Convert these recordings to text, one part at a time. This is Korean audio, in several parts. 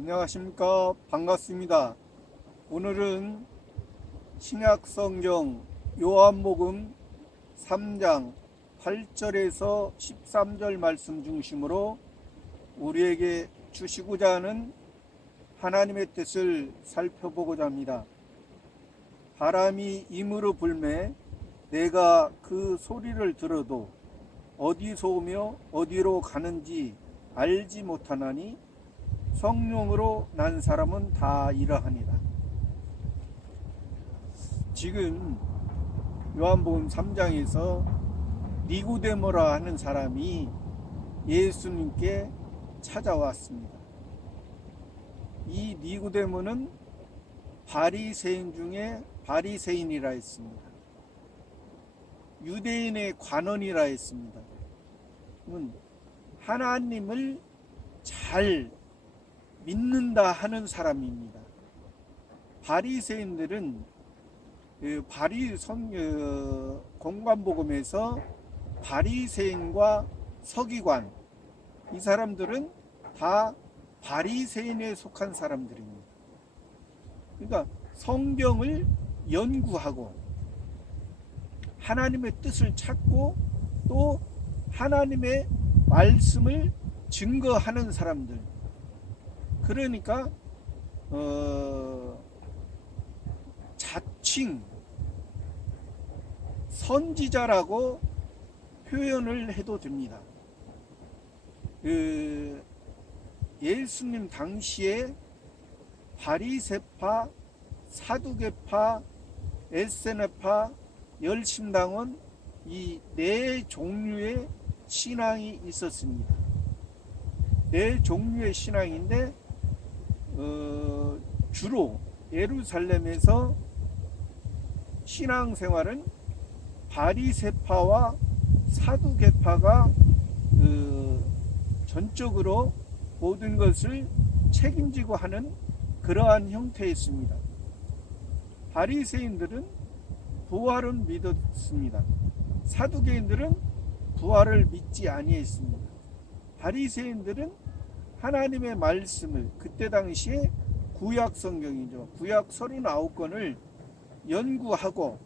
안녕하십니까. 반갑습니다. 오늘은 신약성경 요한복음 3장 8절에서 13절 말씀 중심으로 우리에게 주시고자 하는 하나님의 뜻을 살펴보고자 합니다. 바람이 임으로 불매 내가 그 소리를 들어도 어디서 오며 어디로 가는지 알지 못하나니 성령으로 난 사람은 다 이러하니라. 지금 요한복음 3장에서 니고데모라 하는 사람이 예수님께 찾아왔습니다. 이 니고데모는 바리새인 중에 바리새인이라 했습니다. 유대인의 관원이라 했습니다. 하나님을 잘 믿는다 하는 사람입니다. 바리새인들은 공관복음에서 바리새인과 서기관, 이 사람들은 다 바리새인에 속한 사람들입니다. 그러니까 성경을 연구하고 하나님의 뜻을 찾고 또 하나님의 말씀을 증거하는 사람들. 그러니까 자칭 선지자라고 표현을 해도 됩니다. 예수님 당시에 바리새파, 사두개파, 에세네파, 열심당원 이 네 종류의 신앙이 있었습니다. 네 종류의 신앙인데 주로 예루살렘에서 신앙생활은 바리새파와 사두개파가 전적으로 모든 것을 책임지고 하는 그러한 형태였습니다. 바리새인들은 부활은 믿었습니다. 사두개인들은 부활을 믿지 아니했습니다. 바리새인들은 하나님의 말씀을 그때 당시에 구약 성경이죠. 구약 39권을 연구하고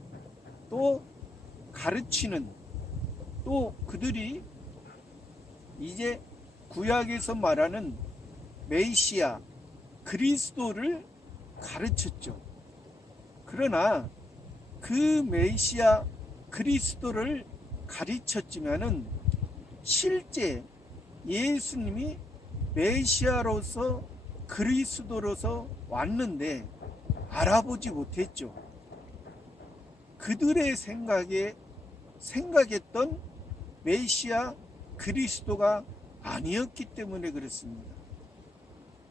또 가르치는, 또 그들이 이제 구약에서 말하는 메시아 그리스도를 가르쳤죠. 그러나 그 메시아 그리스도를 가르쳤지만은 실제 예수님이 메시아로서 그리스도로서 왔는데 알아보지 못했죠. 그들의 생각했던 메시아 그리스도가 아니었기 때문에 그렇습니다.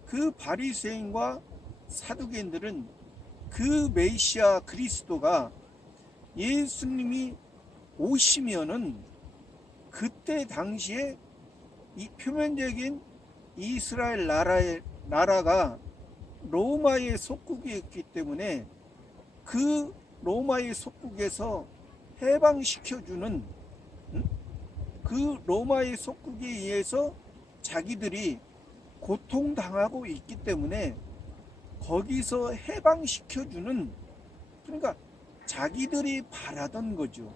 그 바리새인과 사두개인들은 그 메시아 그리스도가 예수님이 오시면은 그때 당시에 이 표면적인 이스라엘 나라가 로마의 속국이었기 때문에 그 로마의 속국에서 해방시켜주는, 그 로마의 속국에 의해서 자기들이 고통당하고 있기 때문에 거기서 해방시켜주는, 그러니까 자기들이 바라던 거죠.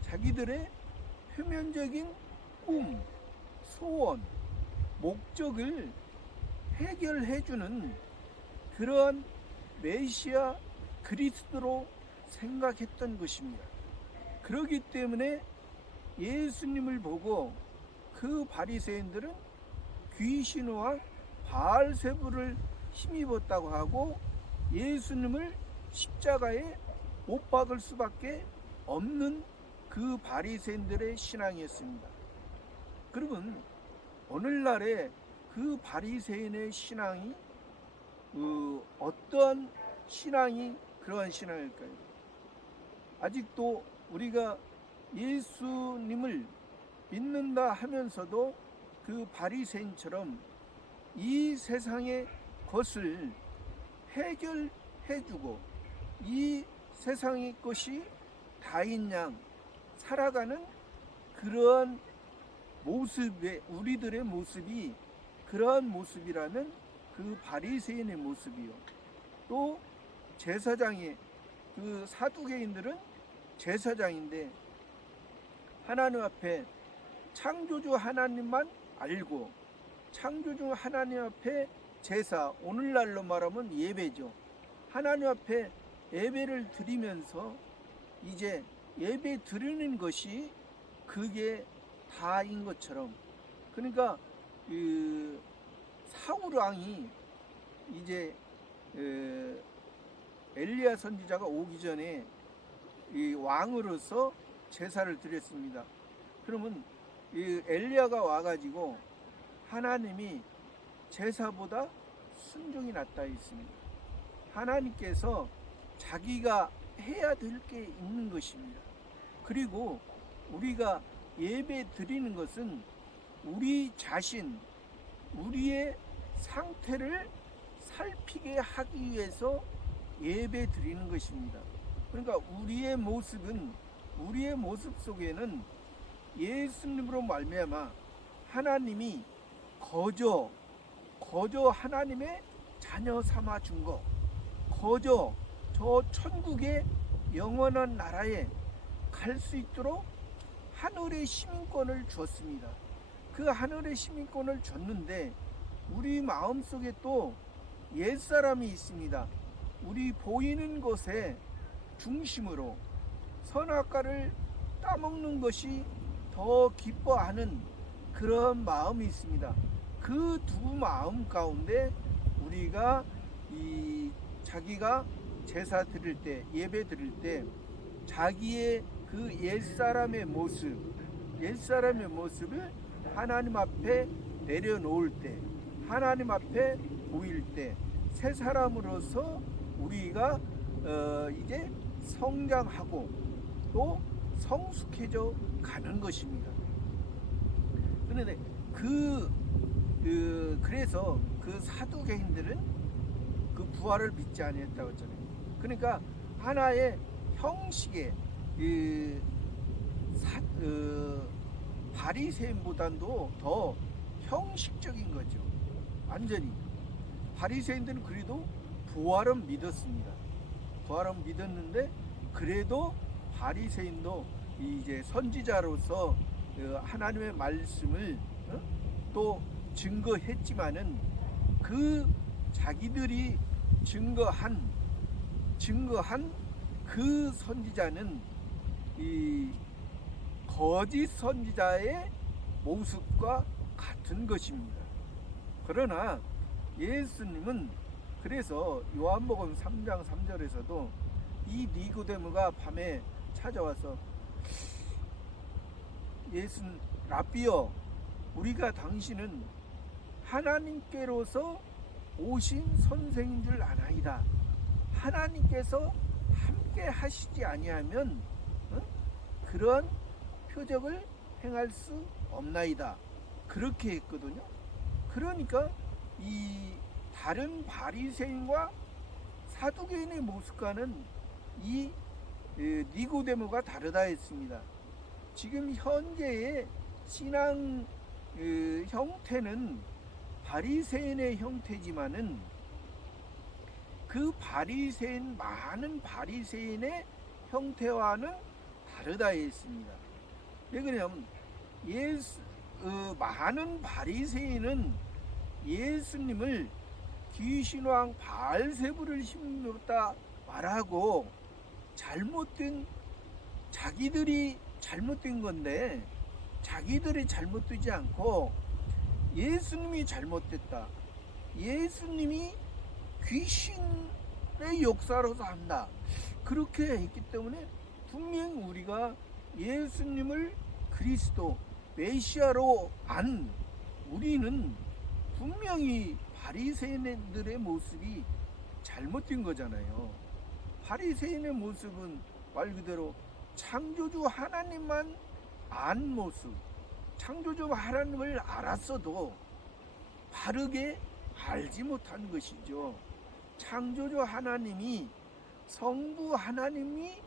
자기들의 표면적인 꿈, 소원, 목적을 해결해주는 그러한 메시아 그리스도로 생각했던 것입니다. 그렇기 때문에 예수님을 보고 그 바리새인들은 귀신과 바알세불을 힘입었다고 하고 예수님을 십자가에 못 박을 수밖에 없는 그 바리새인들의 신앙이었습니다. 그러면 오늘날의 그 바리새인의 신앙이 어떠한 신앙이 그러한 신앙일까요? 아직도 우리가 예수님을 믿는다 하면서도 그 바리새인처럼 이 세상의 것을 해결해주고 이 세상의 것이 다인 양 살아가는 그러한 모습에, 우리들의 모습이 그러한 모습이라면 그 바리새인의 모습이요. 또 제사장의 그 사두개인들은 제사장인데 하나님 앞에 창조주 하나님만 알고 창조주 하나님 앞에 제사, 오늘날로 말하면 예배죠. 하나님 앞에 예배를 드리면서 이제 예배 드리는 것이 그게 다인 것처럼, 그러니까 그 사울 왕이 이제 엘리야 선지자가 오기 전에 이 왕으로서 제사를 드렸습니다. 그러면 이 엘리야가 와가지고 하나님이 제사보다 순종이 낫다 했습니다. 하나님께서 자기가 해야 될 게 있는 것입니다. 그리고 우리가 예배 드리는 것은 우리 자신, 우리의 상태를 살피게 하기 위해서 예배 드리는 것입니다. 그러니까 우리의 모습은, 우리의 모습 속에는 예수님으로 말미암아 하나님이 거저 하나님의 자녀 삼아 준 것, 거저 저 천국의 영원한 나라에 갈 수 있도록 하늘의 시민권을 주었습니다. 그 하늘의 시민권을 줬는데 우리 마음속에 또 옛사람이 있습니다. 우리 보이는 것에 중심으로 선악과를 따먹는 것이 더 기뻐하는 그런 마음이 있습니다. 그 두 마음 가운데 우리가 자기가 제사 드릴 때, 예배 드릴 때 자기의 그 옛사람의 모습을 하나님 앞에 내려놓을 때, 하나님 앞에 보일 때 새 사람으로서 우리가 이제 성장하고 또 성숙해져 가는 것입니다. 그런데 그래서 그 사두개인들은 그 부활을 믿지 아니했다고 했잖아요. 그러니까 하나의 형식의 바리새인보다도 더 형식적인 거죠. 완전히 바리새인들은 그래도 부활은 믿었습니다. 부활은 믿었는데 그래도 바리새인도 이제 선지자로서 하나님의 말씀을 또 증거했지만은 그 자기들이 증거한 그 선지자는 이 거짓 선지자의 모습과 같은 것입니다. 그러나 예수님은 그래서 요한복음 3장 3절에서도 이 니고데모가 밤에 찾아와서 라비여, 우리가 당신은 하나님께로서 오신 선생인 줄 아나이다. 하나님께서 함께 하시지 아니하면 그런 표적을 행할 수 없나이다. 그렇게 했거든요. 그러니까 이 다른 바리새인과 사두개인의 모습과는 이 니고데모가 다르다 했습니다. 지금 현재의 신앙 형태는 바리새인의 형태지만은 그 많은 바리새인의 형태와는 다르다 했습니다. 왜 그러냐면 많은 바리새인은 예수님을 귀신왕 바알세불을 심었다 말하고 자기들이 잘못된 건데 자기들이 잘못되지 않고 예수님이 잘못됐다. 예수님이 귀신의 역사로서 한다. 그렇게 했기 때문에 분명히 우리가 예수님을 그리스도 메시아로 안 우리는 분명히 바리새인들의 모습이 잘못된 거잖아요. 바리새인의 모습은 말 그대로 창조주 하나님만 안 모습, 창조주 하나님을 알았어도 바르게 알지 못한 것이죠. 창조주 하나님이 성부 하나님이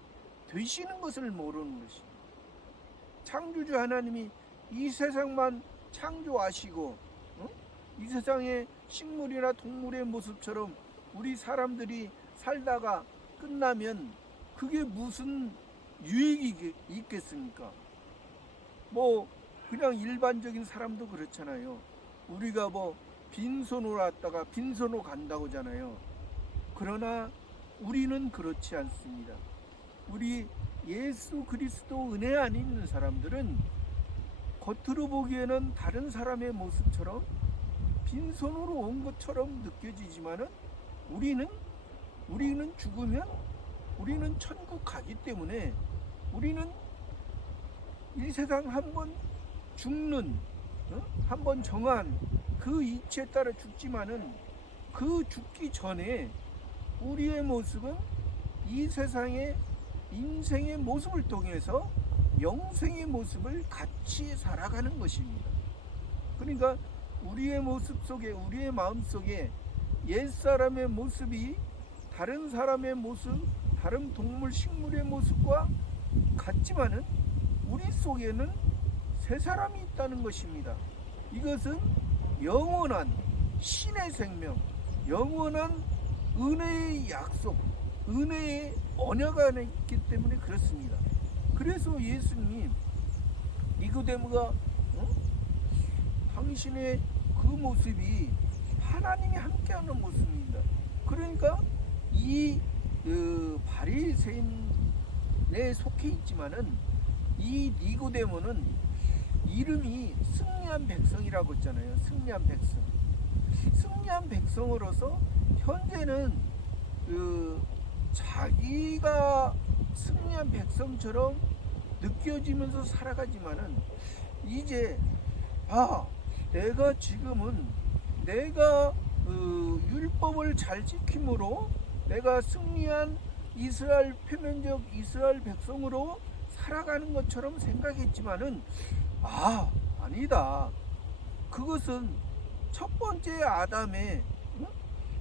되시는 것을 모르는 것입니다. 창조주 하나님이 이 세상만 창조하시고 이 세상의 식물이나 동물의 모습처럼 우리 사람들이 살다가 끝나면 그게 무슨 유익이 있겠습니까? 뭐 그냥 일반적인 사람도 그렇잖아요. 우리가 뭐 빈손으로 왔다가 빈손으로 간다고 하잖아요. 그러나 우리는 그렇지 않습니다. 우리 예수 그리스도 은혜 안에 있는 사람들은 겉으로 보기에는 다른 사람의 모습처럼 빈손으로 온 것처럼 느껴지지만은 우리는 죽으면 우리는 천국 가기 때문에 우리는 이 세상 한번 죽는 한번 정한 그 이치에 따라 죽지만은 그 죽기 전에 우리의 모습은 이 세상의 인생의 모습을 통해서 영생의 모습을 같이 살아가는 것입니다. 그러니까 우리의 모습 속에 우리의 마음 속에 옛사람의 모습이 다른 사람의 모습, 다른 동물 식물의 모습과 같지만은 우리 속에는 새 사람이 있다는 것입니다. 이것은 영원한 신의 생명, 영원한 은혜의 약속, 은혜의 언약 안에 있기 때문에 그렇습니다. 그래서 예수님 니고데모가 당신의 그 모습이 하나님이 함께하는 모습입니다. 그러니까 이 바리새인에 속해 있지만은 이 니고데모는 이름이 승리한 백성이라고 했잖아요. 승리한 백성. 승리한 백성으로서 현재는 자기가 승리한 백성처럼 느껴지면서 살아가지만은 이제 내가 지금은 내가 율법을 잘 지킴으로 내가 승리한 이스라엘 표면적 이스라엘 백성으로 살아가는 것처럼 생각했지만은 아니다. 그것은 첫 번째 아담의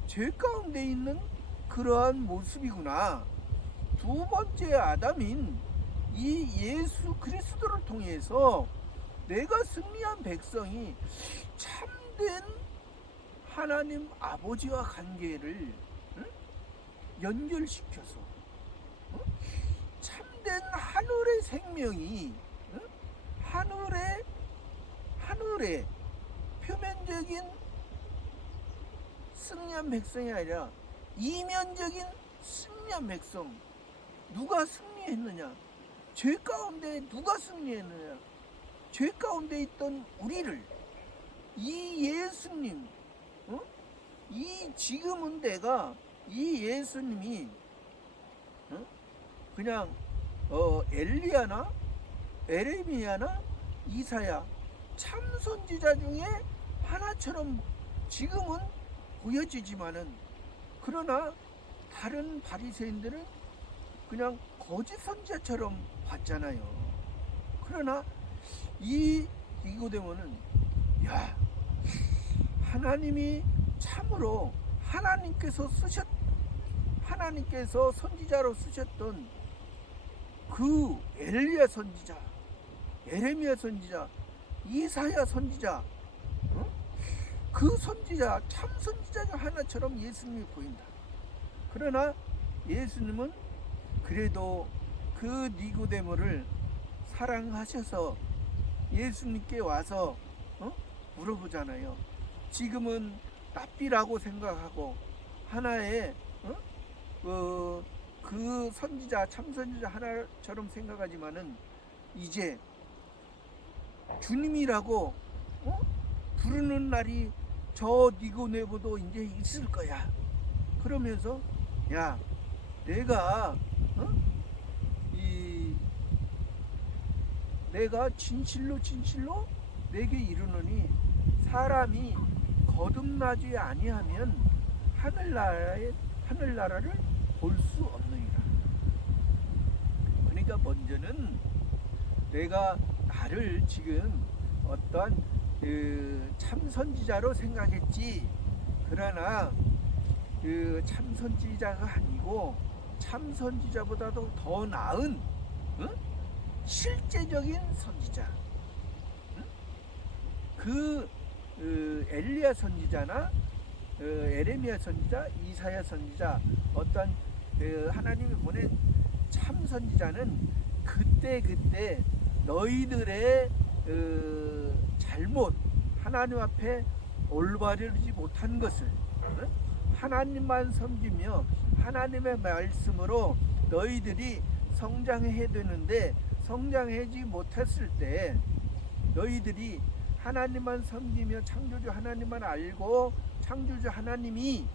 죄 가운데 있는 그러한 모습이구나. 두 번째 아담인 이 예수 그리스도를 통해서 내가 승리한 백성이 참된 하나님 아버지와 관계를 연결시켜서 참된 하늘의 생명이 하늘의 표면적인 승리한 백성이 아니라 이면적인 승리한 백성. 누가 승리했느냐? 죄 가운데 누가 승리했느냐? 죄 가운데 있던 우리를 이 예수님, 이 지금은 내가 이 예수님이 그냥 엘리야나 에레미야나 이사야 참선지자 중에 하나처럼 지금은 보여지지만은 그러나 다른 바리새인들은 그냥 거짓 선지자처럼 봤잖아요. 그러나 이 니고데모는 하나님이 참으로 하나님께서 선지자로 쓰셨던 그 엘리야 선지자, 에레미야 선지자, 이사야 선지자, 그 선지자, 참 선지자가 하나처럼 예수님이 보인다. 그러나 예수님은 그래도 그 니고데모를 사랑하셔서 예수님께 와서 물어보잖아요. 지금은 랍비라고 생각하고 하나의 그 선지자, 참선지자 하나처럼 생각하지만은 이제 주님이라고 부르는 날이 저 니고데모도 이제 있을 거야. 그러면서 내가 진실로 내게 이르노니 사람이 거듭나지 아니하면 하늘나라를 볼 수 없느니라. 그러니까 먼저는 내가 나를 지금 어떠한 참선지자로 생각했지. 그러나 그 참선지자가 아니고 참선지자보다도 더 나은 실제적인 선지자, 그 엘리야 선지자나 에레미야 선지자, 이사야 선지자, 어떤 하나님이 보낸 참 선지자는 그때 너희들의 잘못, 하나님 앞에 올바르지 못한 것을 하나님만 섬기며 하나님의 말씀으로 너희들이 성장해야 되는데 성장하지 못했을 때, 너희들이 하나님만 섬기며 창조주 하나님만 알고 창조주 하나님이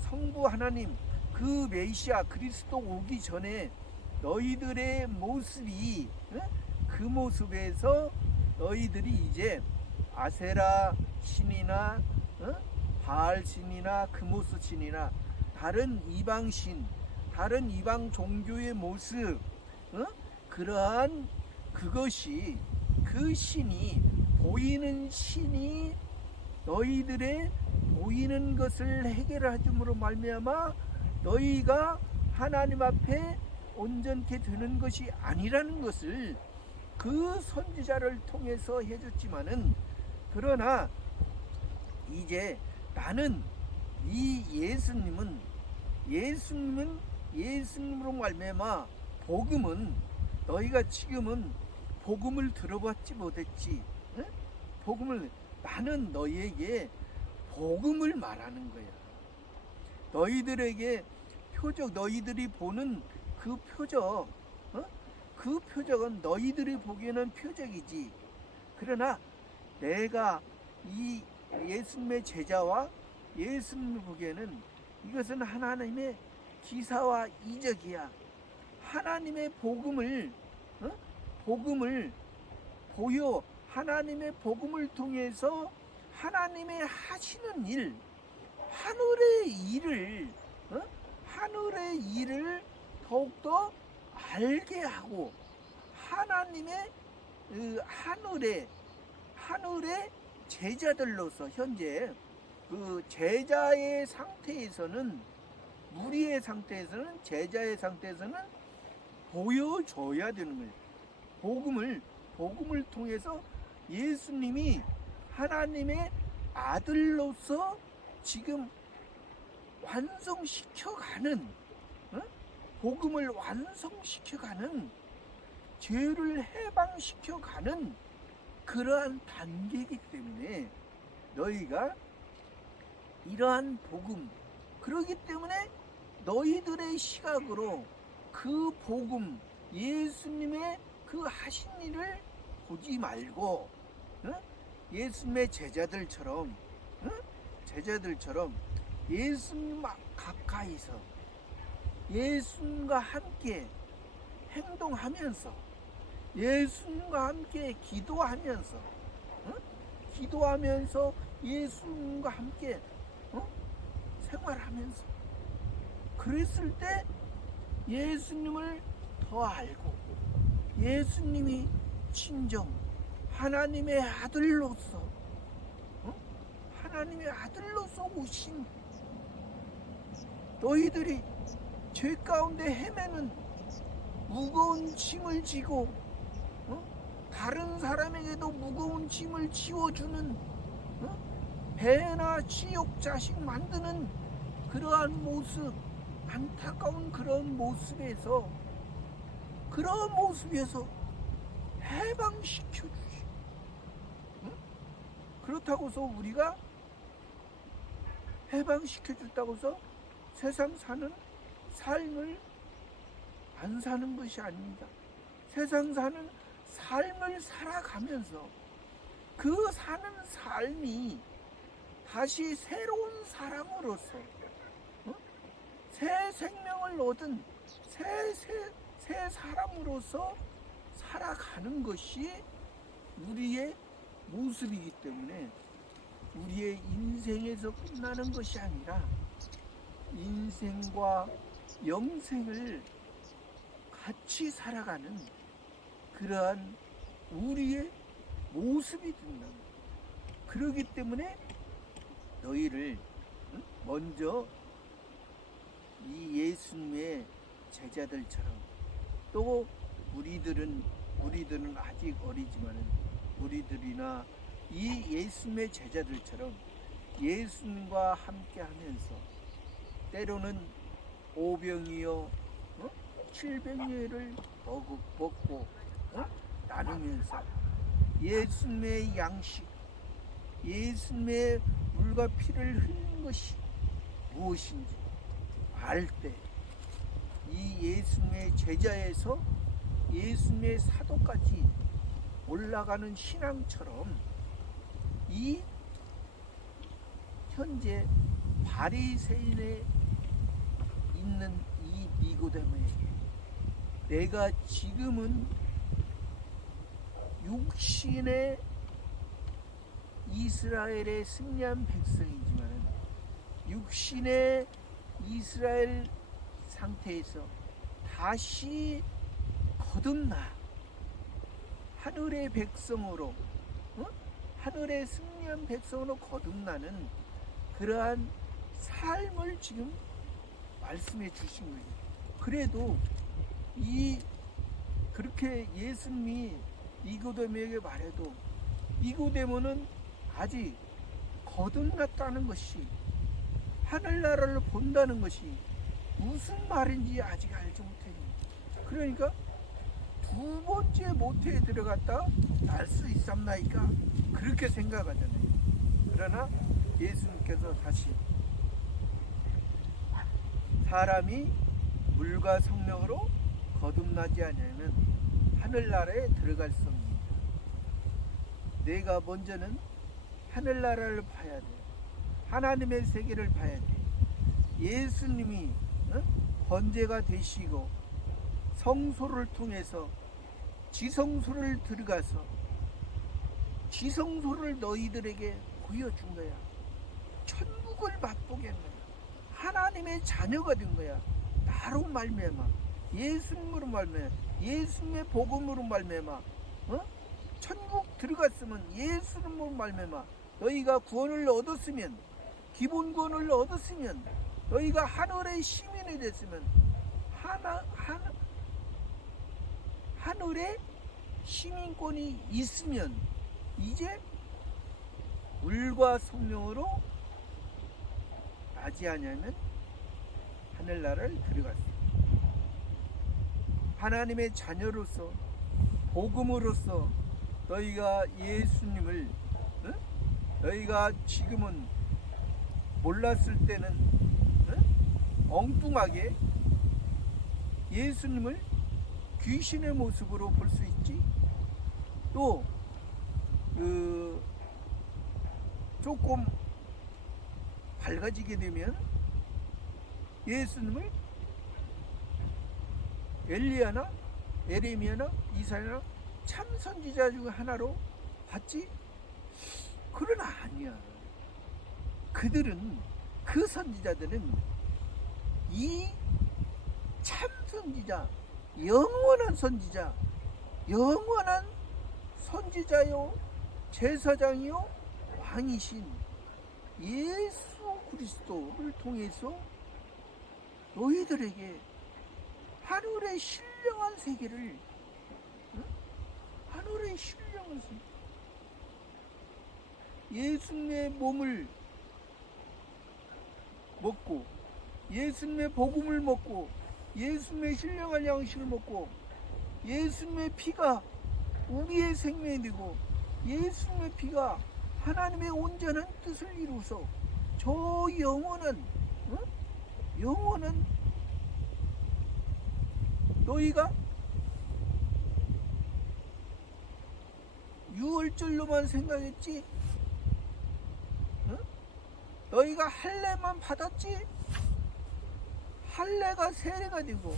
성부 하나님, 그 메시아 그리스도 오기 전에 너희들의 모습이, 그 모습에서 너희들이 이제 아세라 신이나 바알 신이나 금오스 신이나 다른 이방 신, 다른 이방 종교의 모습, 그러한 그것이, 그 신이, 보이는 신이 너희들의 보이는 것을 해결하줌으로 말미암아 너희가 하나님 앞에 온전케 되는 것이 아니라는 것을 그 선지자를 통해서 해줬지만은, 그러나 이제 나는 이 예수님으로 말미암아 복음은, 너희가 지금은 복음을 들어봤지 못했지, 나는 너희에게 복음을 말하는 거야. 너희들에게 표적, 너희들이 보는 그 표적, 그 표적은 너희들이 보기에는 표적이지, 그러나 내가 이 예수님의 제자와 예수님을 보기에는 이것은 하나님의 기사와 이적이야. 하나님의 복음을 보여, 하나님의 복음을 통해서 하나님의 하시는 일, 하늘의 일을 더욱더 알게 하고, 하나님의 하늘의 제자들로서, 현재 그 제자의 상태에서는, 무리의 상태에서는, 제자의 상태에서는 보여줘야 되는 거예요. 복음을 통해서 예수님이 하나님의 아들로서 지금 완성시켜가는, 복음을 완성시켜가는, 죄를 해방시켜가는 그러한 단계이기 때문에 너희가 이러한 복음, 그러기 때문에 너희들의 시각으로 그 복음, 예수님의 그 하신 일을 보지 말고 예수님의 제자들처럼 예수님 가까이서 예수님과 함께 행동하면서, 예수님과 함께 기도하면서 예수님과 함께 생활하면서, 그랬을 때 예수님을 더 알고, 예수님이 진정 하나님의 아들로서 오신, 너희들이 죄 가운데 헤매는 무거운 짐을 지고 다른 사람에게도 무거운 짐을 지워주는, 배나 지옥 자식 만드는 그러한 모습, 안타까운 그런 모습에서 해방시켜 주시. 그렇다고서 우리가 해방시켜 줬다고서 세상 사는 삶을 안 사는 것이 아닙니다. 세상 사는 삶을 살아가면서 그 사는 삶이 다시 새로운 사람으로서 새 생명을 얻은 새 사람으로서 살아가는 것이 우리의 모습이기 때문에, 우리의 인생에서 끝나는 것이 아니라 인생과 영생을 같이 살아가는 그러한 우리의 모습이 된다. 그렇기 때문에 너희를 먼저 이 예수님의 제자들처럼, 또 우리들은 아직 어리지만은 우리들이나 이 예수님의 제자들처럼 예수님과 함께 하면서 때로는 오병이어 700여를 먹고 나누면서 예수님의 양식, 예수님의 물과 피를 흘린 것이 무엇인지 알 때 이 예수님의 제자에서 예수님의 사도까지 올라가는 신앙처럼 이 현재 바리새인에 있는 이 니고데모에게 내가 지금은 육신의 이스라엘의 승리한 백성이지만 육신의 이스라엘 상태에서 다시 거듭나 하늘의 백성으로 하늘의 승리한 백성으로 거듭나는 그러한 삶을 지금 말씀해 주신 거예요. 그래도 그렇게 예수님이 니고데모에게 말해도 니고데모는 아직 거듭났다는 것이 하늘나라를 본다는 것이 무슨 말인지 아직 알지 못했니. 그러니까 두 번째 모태에 들어갔다 날 수 있삼나이까 그렇게 생각하잖아요. 그러나 예수님께서 다시 사람이 물과 성령으로 거듭나지 않으면 하늘나라에 들어갈 수 없습니다. 내가 먼저는 하늘나라를 봐야 돼. 하나님의 세계를 봐야 돼. 예수님이 번제가 되시고 성소를 통해서 지성소를 들어가서 지성소를 너희들에게 보여준 거야. 천국을 맛보게 한 거야. 하나님의 자녀가 된 거야. 나로 말미암아 예수님으로 말미암아 예수님의 복음으로 말미암아 천국 들어갔으면 예수님으로 말미암아 너희가 구원을 얻었으면 기본 구원을 얻었으면 너희가 하늘의 시민이 됐으면 하늘의 시민권이 있으면 이제 물과 성령으로 나지 않으면 하늘나라를 들어갔어요. 하나님의 자녀로서 복음으로서 너희가 예수님을 너희가 지금은 몰랐을 때는 엉뚱하게 예수님을 귀신의 모습으로 볼 수 있지. 또 조금 밝아지게 되면 예수님을 엘리야나 에레미야나 이사야나 참 선지자 중 하나로 봤지? 그러나 아니야. 그 선지자들은 이 참 선지자, 영원한 선지자, 영원한 선지자요 제사장이요 왕이신 예수 그리스도를 통해서 너희들에게 하늘의 신령한 세계를 하늘의 신령한 세계 예수님의 몸을 먹고 예수님의 복음을 먹고 예수님의 신령한 양식을 먹고 예수님의 피가 우리의 생명이 되고 예수님의 피가 하나님의 온전한 뜻을 이루어서 저 영원한 너희가 유월절로만 생각했지? 너희가 할례만 받았지? 할례가 세례가 되고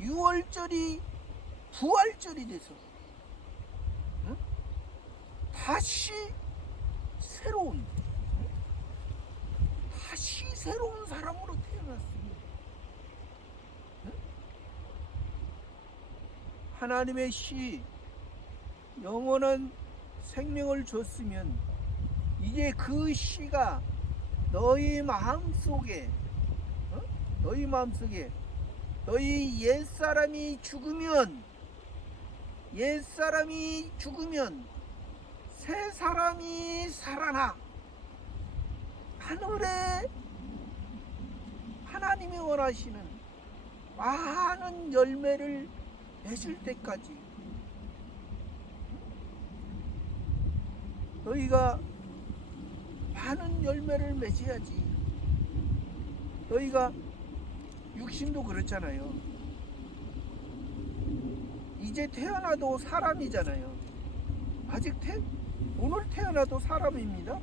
유월절이 부활절이 돼서 다시 새로운 사람으로 태어났습니다. 하나님의 씨 영원한 생명을 줬으면 이제 그 씨가 너희 마음속에 너희 옛사람이 죽으면 새 사람이 살아나 하늘에 하나님이 원하시는 많은 열매를 맺을 때까지 너희가 많은 열매를 맺어야지. 너희가 육신도 그렇잖아요. 이제 태어나도 사람이잖아요. 아직 오늘 태어나도 사람입니다.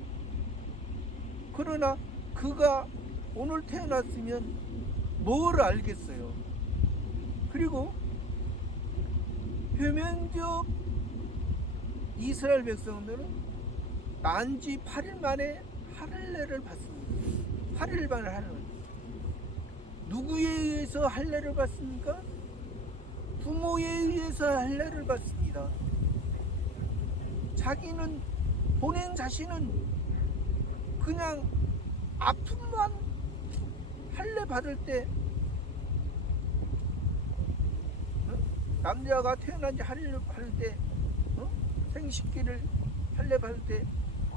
그러나 그가 오늘 태어났으면 뭘 알겠어요. 그리고 표면적 이스라엘 백성들은 난지 8일 만에 할례를 받습니다. 8일 만에 할례. 누구에 의해서 할례를 받습니까? 부모에 의해서 할례를 받습니다. 자기는 본인 자신은 그냥 아픔만 할례 받을 때 남자가 태어난 지 할례 받을 때 생식기를 할례 받을 때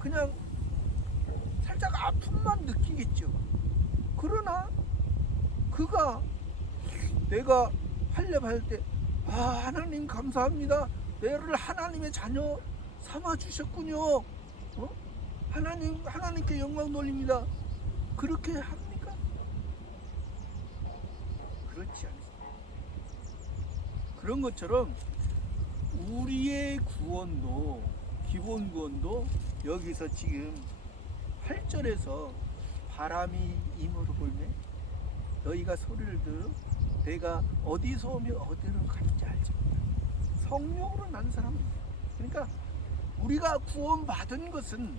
그냥 살짝 아픔만 느끼겠죠. 그러나 그가 내가 할례 받을 때 하나님 감사합니다. 너를 하나님의 자녀 삼아 주셨군요. 하나님께 영광 돌립니다. 그렇게 합니까? 그렇지 않습니다. 그런 것처럼 우리의 구원도 기본 구원도 여기서 지금 8절에서 바람이 임으로 불매 너희가 소리를 들어 내가 어디서 오며 어디로 가는지 알지 못한다. 성령으로 난 사람입니다. 그러니까 우리가 구원 받은 것은,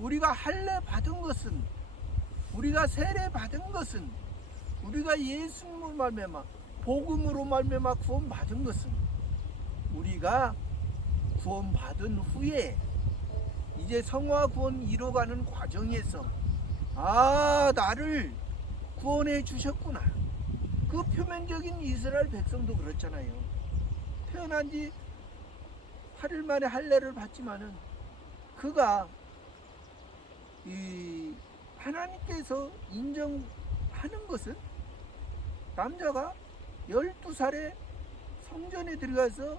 우리가 할례 받은 것은, 우리가 세례 받은 것은, 우리가 예수님으로 말미암아 복음으로 말미암아 구원 받은 것은, 우리가 구원 받은 후에 이제 성화 구원 이뤄가는 과정에서 나를 구원해 주셨구나. 그 표면적인 이스라엘 백성도 그렇잖아요. 태어난 지 8일 만에 할례를 받지만은 그가 하나님께서 인정하는 것은 남자가 12살에 성전에 들어가서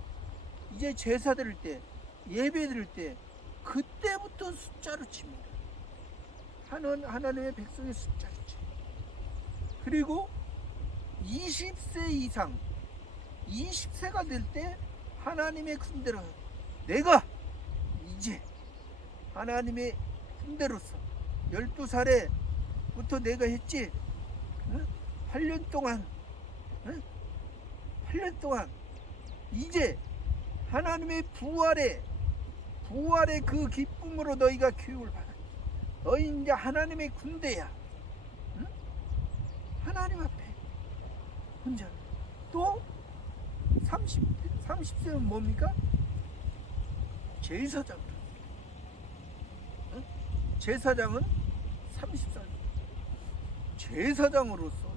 이제 제사 드릴 때, 예배 드릴 때 그때부터 숫자로 칩니다. 하나님의 백성의 숫자로 치. 그리고 20세 이상 20세가 될 때 하나님의 군대로 내가 이제 하나님의 군대로서 12살에부터 내가 했지 8년 동안 8년 동안 이제 하나님의 부활의 그 기쁨으로 너희가 교육을 받아. 너희 이제 하나님의 군대야. 응? 하나님 앞에 혼자. 또 30세는 뭡니까? 제사장으로. 응? 제사장은 30살. 제사장으로서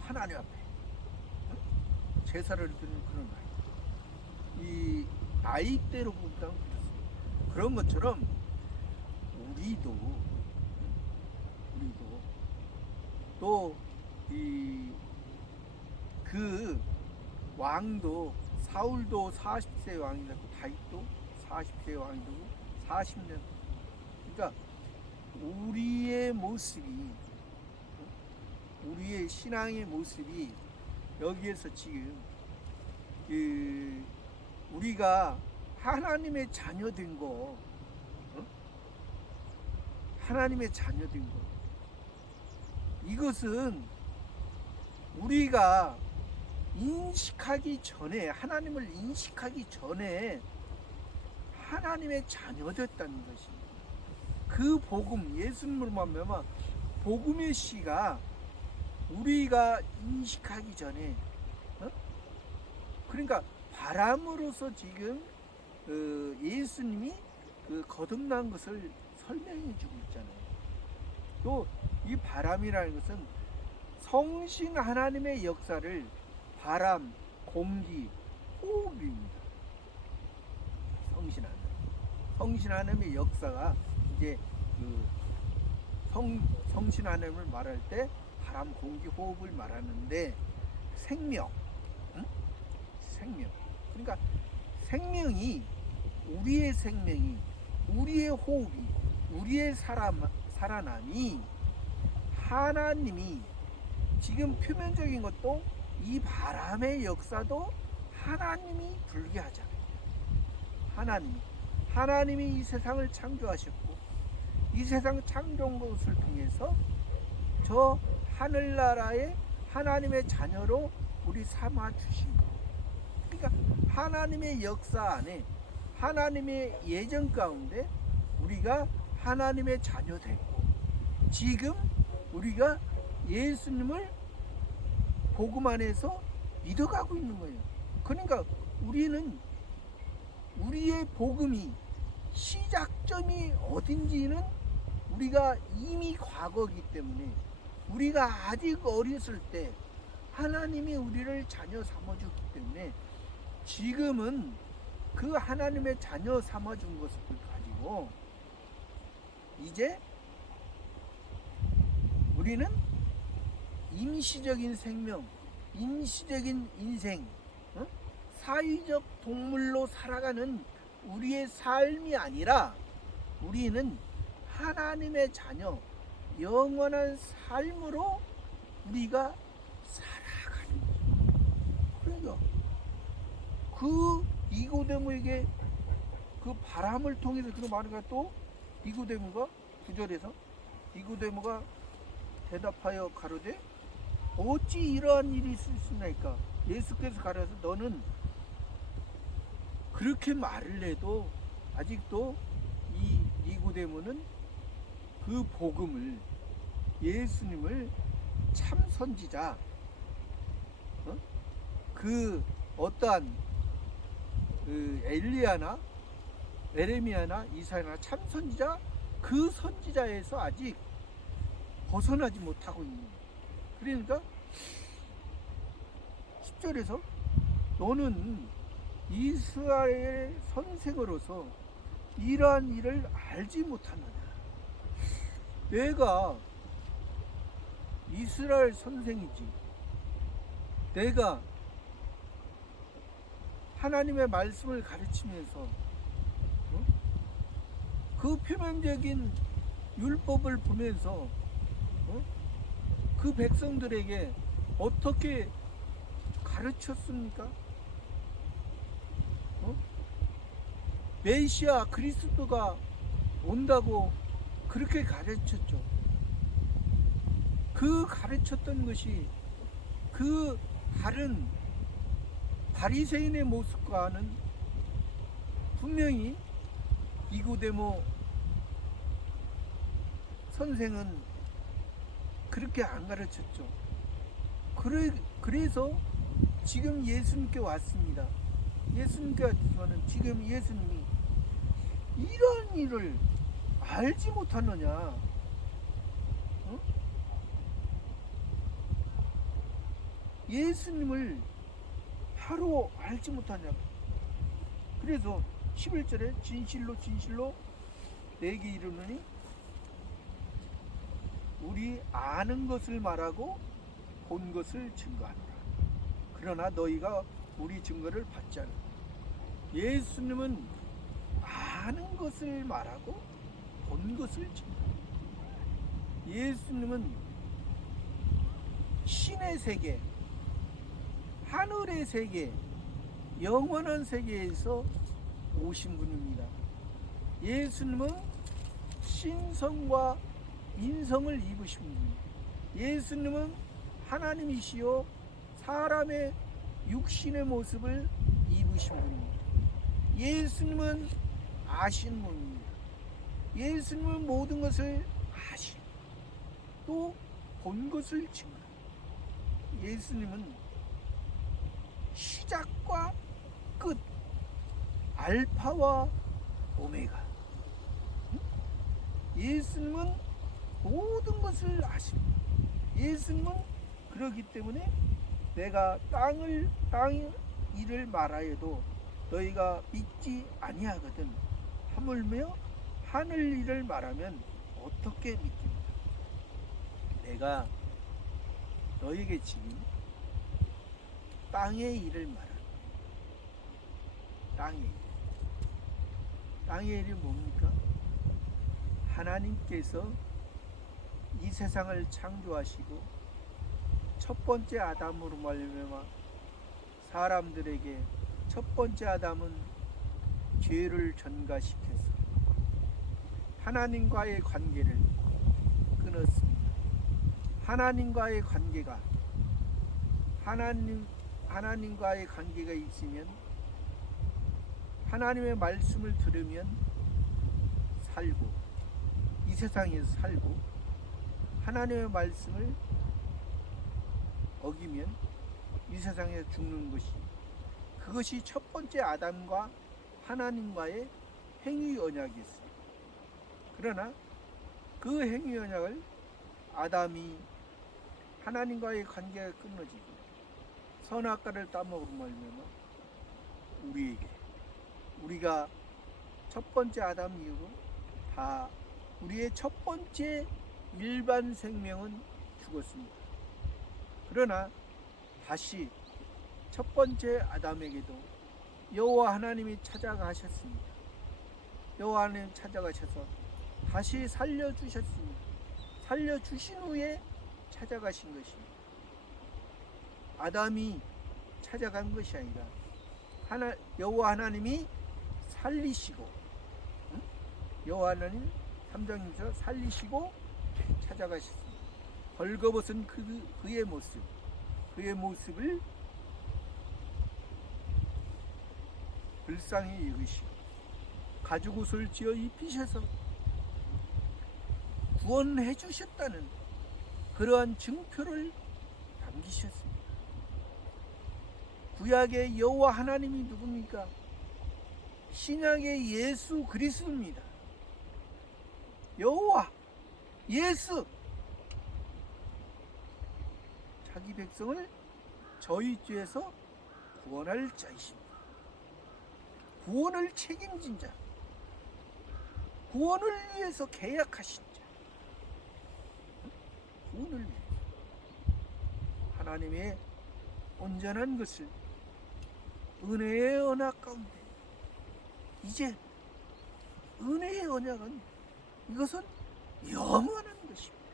하나님 앞에 제사를 드리는 그런 나이. 이 나이대로 보면 그렇습니다. 그런 것처럼 우리도 또 그 왕도 사울도 40세 왕이 되고 다윗도 40세 왕이 되고 40년. 그러니까 우리의 모습이, 우리의 신앙의 모습이 여기에서 지금 우리가 하나님의 자녀된 거, 하나님의 자녀된 거, 이것은 우리가 인식하기 전에, 하나님을 인식하기 전에 하나님의 자녀됐다는 것입니다. 그 복음, 예수님으로 말미암아 복음의 씨가 우리가 인식하기 전에, 그러니까 바람으로서 지금 예수님이 그 거듭난 것을 설명해 주고 있잖아요. 또 이 바람이라는 것은 성신 하나님의 역사를 바람, 공기, 호흡입니다. 성신 하나님의 역사가 이제 성신 하나님을 말할 때 바람, 공기, 호흡을 말하는데 생명, 응? 생명. 그러니까 생명이 우리의 생명이 우리의 호흡이 우리의 살아남이 하나님이 지금 표면적인 것도 이 바람의 역사도 하나님이 불게 하잖아요. 하나님이 이 세상을 창조하셨고 이 세상 창조한 것을 통해서 저 하늘나라의 하나님의 자녀로 우리 삼아 주신 거. 그러니까 하나님의 역사 안에 하나님의 예정 가운데 우리가 하나님의 자녀 됐고 지금 우리가 예수님을 복음 안에서 믿어가고 있는 거예요. 그러니까 우리는 우리의 복음이 시작점이 어딘지는 우리가 이미 과거이기 때문에 우리가 아직 어렸을 때 하나님이 우리를 자녀 삼아줬기 때문에 지금은 그 하나님의 자녀 삼아준 것을 가지고 이제 우리는 임시적인 생명, 임시적인 인생, 사회적 동물로 살아가는 우리의 삶이 아니라 우리는 하나님의 자녀, 영원한 삶으로 우리가 살아가는 거예요. 그러니까 그 니고데모에게 그 바람을 통해서 그런 말을 또 니고데모가 9절에서 니고데모가 대답하여 가로되 어찌 이러한 일이 있을 수 있나이까. 예수께서 가라서 너는 그렇게 말을 해도 아직도 이 니고데모는 그 복음을 예수님을 참 선지자 그 어떠한 그 엘리야나 에레미야나 이사야나 참 선지자 그 선지자에서 아직 벗어나지 못하고 있는 거예요. 그러니까 10절에서 너는 이스라엘 선생으로서 이러한 일을 알지 못하느냐. 내가 이스라엘 선생이지. 내가 하나님의 말씀을 가르치면서 그 표면적인 율법을 보면서 그 백성들에게 어떻게 가르쳤습니까? 메시아 그리스도가 온다고 그렇게 가르쳤죠. 그 가르쳤던 것이 그 다른 바리새인의 모습과는 분명히 니고데모 선생은 그렇게 안 가르쳤죠. 그래서 지금 예수님께 왔습니다. 예수님께 왔지만은 지금 예수님이 이런 일을 알지 못하느냐? 어? 예수님을 바로 알지 못하냐? 그래서 11절에 진실로 내게 이르노니 우리 아는 것을 말하고 본 것을 증거하노라. 그러나 너희가 우리 증거를 받지 않는다. 예수님은 아는 것을 말하고 본 것을 증거한다. 예수님은 신의 세계, 하늘의 세계, 영원한 세계에서 오신 분입니다. 예수님은 신성과 인성을 입으신 분입니다. 예수님은 하나님이시요 사람의 육신의 모습을 입으신 분입니다. 예수님은 아신 분입니다. 예수님은 모든 것을 아신, 또 본 것을 증거합니다. 예수님은 시작과 끝, 알파와 오메가. 예수님은 모든 것을 아십니다. 예수님은 그러기 때문에 내가 땅 일을 말하여도 너희가 믿지 아니하거든 하물며 하늘 일을 말하면 어떻게 믿겠느냐. 내가 너에게 지금 땅의 일을 말하는 땅의 일. 땅의 일이 뭡니까? 하나님께서 이 세상을 창조하시고 첫 번째 아담으로 말미암아 사람들에게 첫 번째 아담은 죄를 전가시켜서 하나님과의 관계를 끊었습니다. 하나님과의 관계가 하나님과의 관계가 있으면 하나님의 말씀을 들으면 살고 이 세상에서 살고 하나님의 말씀을 어기면 이 세상에 죽는 것이 그것이 첫 번째 아담과 하나님과의 행위 언약이었습니다. 그러나 그 행위 언약을 아담이 하나님과의 관계가 끊어지고 선악과를 따먹으로 말미암아 우리가 첫 번째 아담 이후로 다 우리의 첫 번째 일반 생명은 죽었습니다. 그러나 다시 첫 번째 아담에게도 여호와 하나님이 찾아가셨습니다. 여호와 하나님 찾아가셔서 다시 살려주셨습니다. 살려주신 후에 찾아가신 것입니다. 아담이 찾아간 것이 아니라 여호와 하나님이 살리시고 여호와 하나님 3장에서 살리시고 찾아가셨습니다. 벌거벗은 그의 모습을 불쌍히 여기시고 가죽옷을 지어 입히셔서 구원해 주셨다는 그러한 증표를 남기셨습니다. 구약의 여호와 하나님이 누굽니까? 신약의 예수 그리스도입니다. 여호와 예수 자기 백성을 저희 죄에서 구원할 자이십니다. 구원을 책임진 자, 구원을 위해서 계약하신 자, 구원을 위해서 하나님의 온전한 것을 은혜의 언약 가운데 이제 은혜의 언약은 이것은 영원한 것입니다.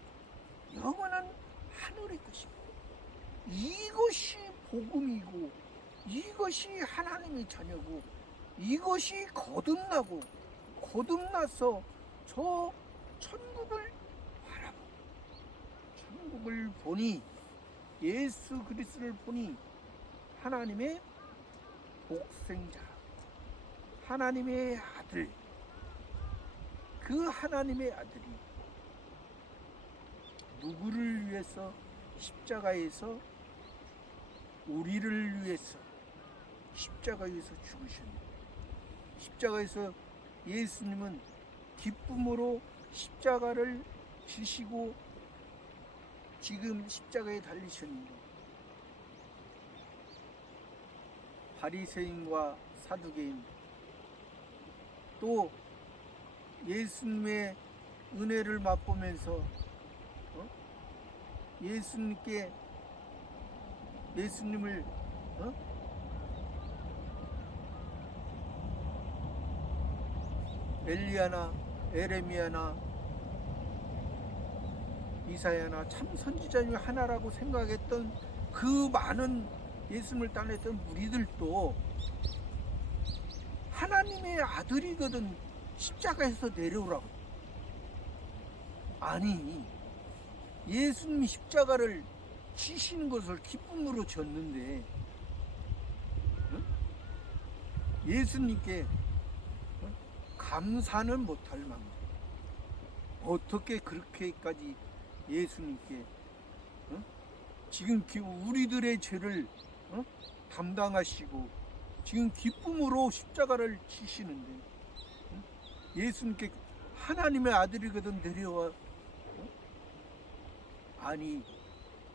영원한 하늘의 것입니다. 이것이 복음이고 이것이 하나님의 자녀고 이것이 거듭나서 저 천국을 바라보고 천국을 보니 예수 그리스도를 보니 하나님의 복생자 하나님의 아들 그 하나님의 아들이 누구를 위해서 십자가에서 우리를 위해서 십자가에서 죽으셨는데 십자가에서 예수님은 기쁨으로 십자가를 지시고 지금 십자가에 달리셨는데 바리새인과 사두개인 또 예수님의 은혜를 맛보면서 예수님을 엘리야나 에레미야나 이사야나 참 선지자 중 하나라고 생각했던 그 많은 예수님을 따랐던 무리들도 하나님의 아들이거든 십자가에서 내려오라고. 아니 예수님이 십자가를 지시는 것을 기쁨으로 졌는데 예수님께 감사는 못할 망정 어떻게 그렇게까지 예수님께 지금 우리들의 죄를 담당하시고 지금 기쁨으로 십자가를 지시는데 예수님께 하나님의 아들이거든 내려와. 아니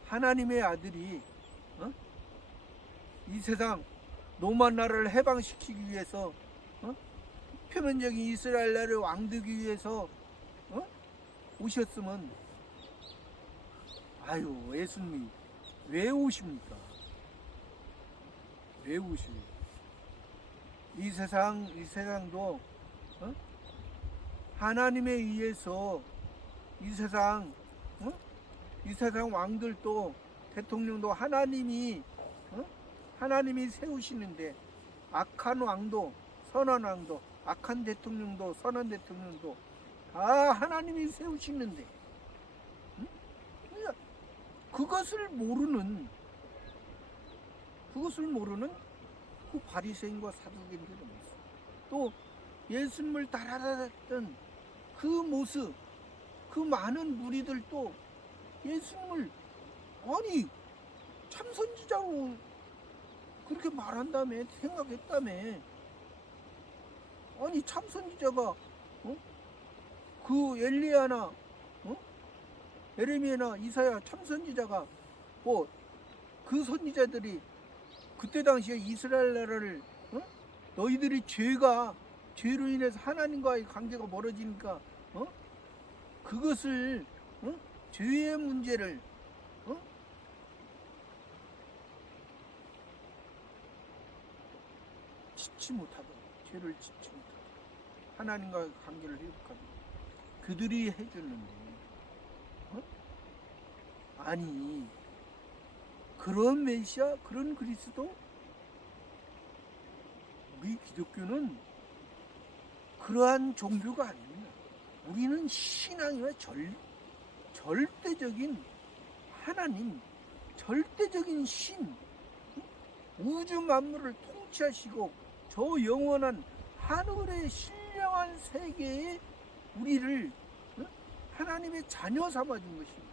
하나님의 아들이 이 세상 로마 나라를 해방시키기 위해서 표면적인 이스라엘 나라를 왕되기 위해서 오셨으면 아유 예수님이 왜 오십니까? 왜 오시오? 이 세상도 하나님에 의해서 이 세상 왕들도 대통령도 하나님이 세우시는데 악한 왕도 선한 왕도 악한 대통령도 선한 대통령도 다 하나님이 세우시는데 그것을 모르는 그 바리새인과 사두개인들은 또 예수님을 따라다녔던 그 모습, 그 많은 무리들도 예수님을 아니 참선지자로 그렇게 말한다며 생각했다며. 아니 참선지자가 그 엘리야나 에레미야나 이사야 참선지자가 뭐 그 선지자들이 그때 당시에 이스라엘 나라를 너희들이 죄로 인해서 하나님과의 관계가 멀어지니까 그것을 죄의 문제를 짓지 못하도록 죄를 짓지 못하도록 하나님과의 관계를 회복하도록 그들이 해주는데 아니 그런 메시아 그런 그리스도 우리 기독교는 그러한 종교가 아닙니다. 우리는 신앙이나 절대적인 하나님, 절대적인 신, 우주 만물을 통치하시고 저 영원한 하늘의 신령한 세계에 우리를 하나님의 자녀 삼아준 것입니다.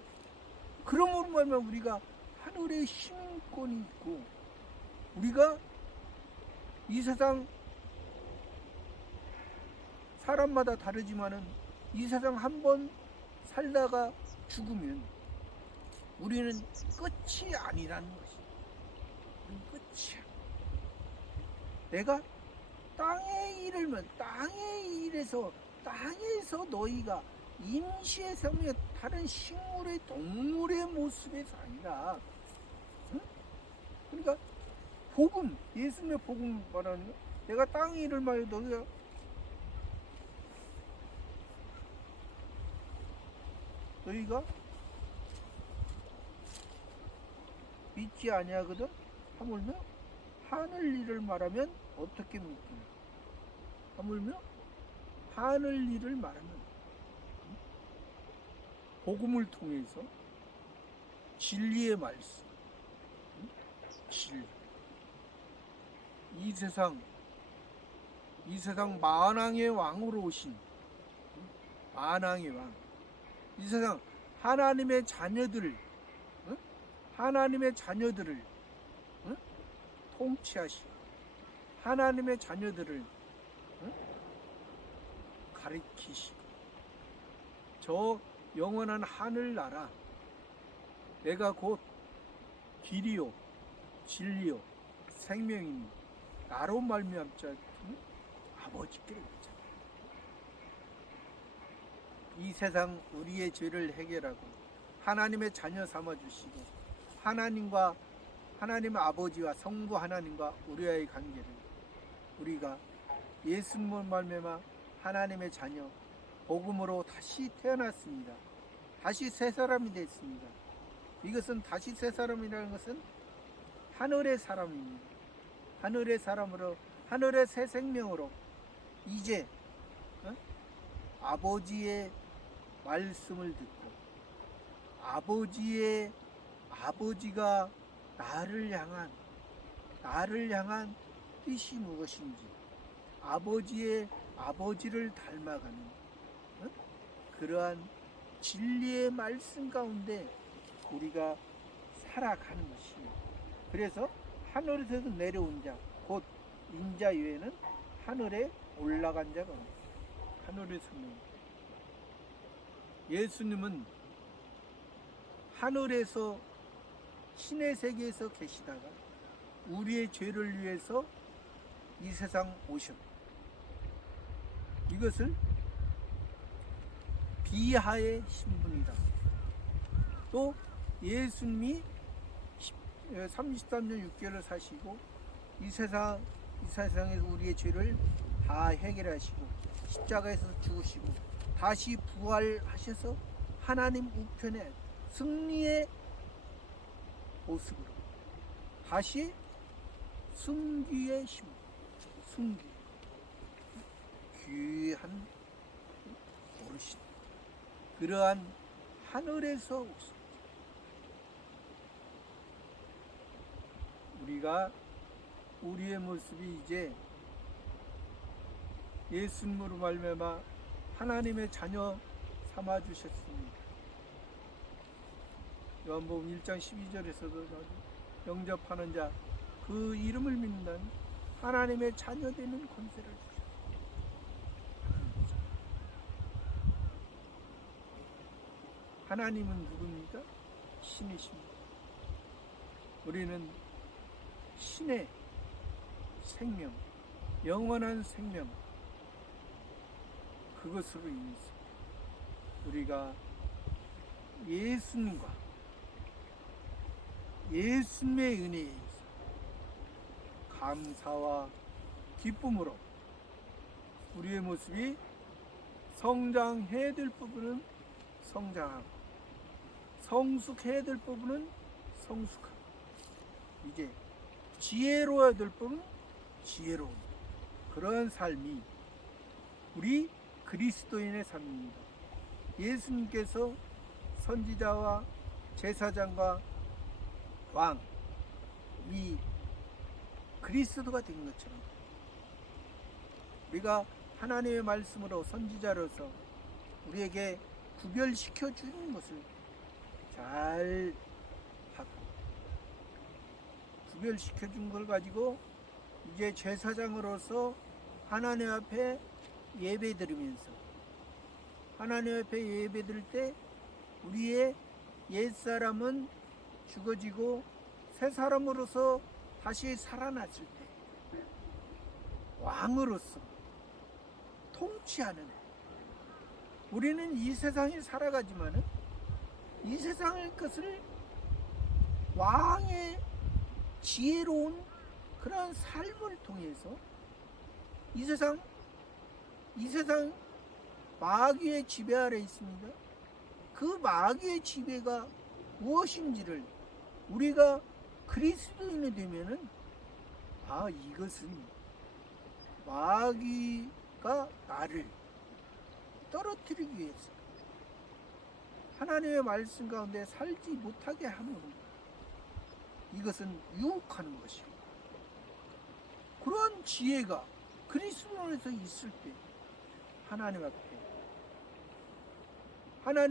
그러므로 말하면 우리가 하늘의 신권이 있고 우리가 이 세상 사람마다 다르지만은 이 세상 한번 살다가 죽으면 우리는 끝이 아니라는 것입니다. 우리는 끝이야. 내가 땅의 일에서 땅에서 너희가 임시의 생명에 다른 식물의 동물의 모습에서 아니라 그러니까 복음, 예수님의 복음 말하는 거. 내가 땅의 일을 말해 너희가 믿지 아니하거든. 하물며 하늘 일을 말하면 어떻게 믿기냐? 하물며 하늘 일을 말하면 복음을 통해서 진리의 말씀, 진리. 이 세상 만왕의 왕으로 오신 만왕의 왕. 이 세상 하나님의 자녀들을 통치하시고 하나님의 자녀들을 가리키시고 저 영원한 하늘나라 내가 곧 길이요 진리요 생명이니 나로 말미암자 아버지께 가자. 이 세상 우리의 죄를 해결하고 하나님의 자녀 삼아 주시고 하나님 아버지와 성부 하나님과 우리와의 관계를 우리가 예수님을 말미암아 하나님의 자녀 복음으로 다시 태어났습니다. 다시 새 사람이 됐습니다. 이것은 다시 새 사람이라는 것은 하늘의 사람입니다. 하늘의 사람으로 하늘의 새 생명으로 이제 아버지의 말씀을 듣고 아버지가 나를 향한 뜻이 무엇인지 아버지를 닮아가는 그러한 진리의 말씀 가운데 우리가 살아가는 것이에요. 그래서 하늘에서 내려온 자, 곧 인자 외에는 하늘에 올라간 자가 없다. 하늘에서는 예수님은 하늘에서 신의 세계에서 계시다가 우리의 죄를 위해서 이 세상 오셨고, 이것을 비하의 신분이다. 또 예수님이 33년 6개월을 사시고 이 세상에서 우리의 죄를 다 해결하시고 십자가에서 죽으시고 다시 부활하셔서 하나님 우편에 승리의 모습으로 다시 승귀의 힘, 승귀, 귀한 어르신, 그러한 하늘에서 오십니다. 우리가 우리의 모습이 이제 예수님으로 말미암아 하나님의 자녀 삼아 주셨습니다. 요한복음 1장 12절에서도 영접하는 자 그 이름을 믿는 하나님의 자녀 되는 권세를 주셨습니다. 하나님은 누굽니까? 신이십니다. 우리는 신의 생명, 영원한 생명, 그것으로 인해서 우리가 예수님과 예수님의 은혜에 의해서 감사와 기쁨으로 우리의 모습이 성장해야 될 부분은 성장하고 성숙해야 될 부분은 성숙하고 이제 지혜로워야 될 부분은 지혜로운 그런 삶이 우리 그리스도인의 삶입니다. 예수님께서 선지자와 제사장과 왕, 이 그리스도가 된 것처럼 우리가 하나님의 말씀으로 선지자로서 우리에게 구별시켜 주는 것을 잘 하고 구별시켜 준 걸 가지고 이제 제사장으로서 하나님 앞에 예배 드리면서 하나님 앞에 예배 드릴 때 우리의 옛사람은 죽어지고 새 사람으로서 다시 살아났을 때 왕으로서 통치하는 우리는 이 세상에 살아가지만은 이 세상의 것을 왕의 지혜로운 그런 삶을 통해서 이 세상 마귀의 지배 아래 있습니다. 그 마귀의 지배가 무엇인지를 우리가 그리스도인이 되면은 이것은 마귀가 나를 떨어뜨리기 위해서 하나님의 말씀 가운데 살지 못하게 하는 이것은 유혹하는 것이고 그런 지혜가 그리스도 안에서 있을 때 하나님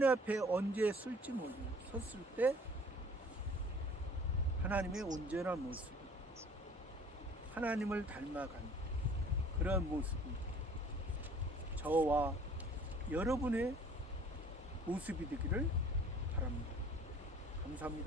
앞에 언제 쓸지 모르고 섰을 때 하나님의 온전한 모습, 하나님을 닮아간 그런 모습이 저와 여러분의 모습이 되기를 바랍니다. 감사합니다.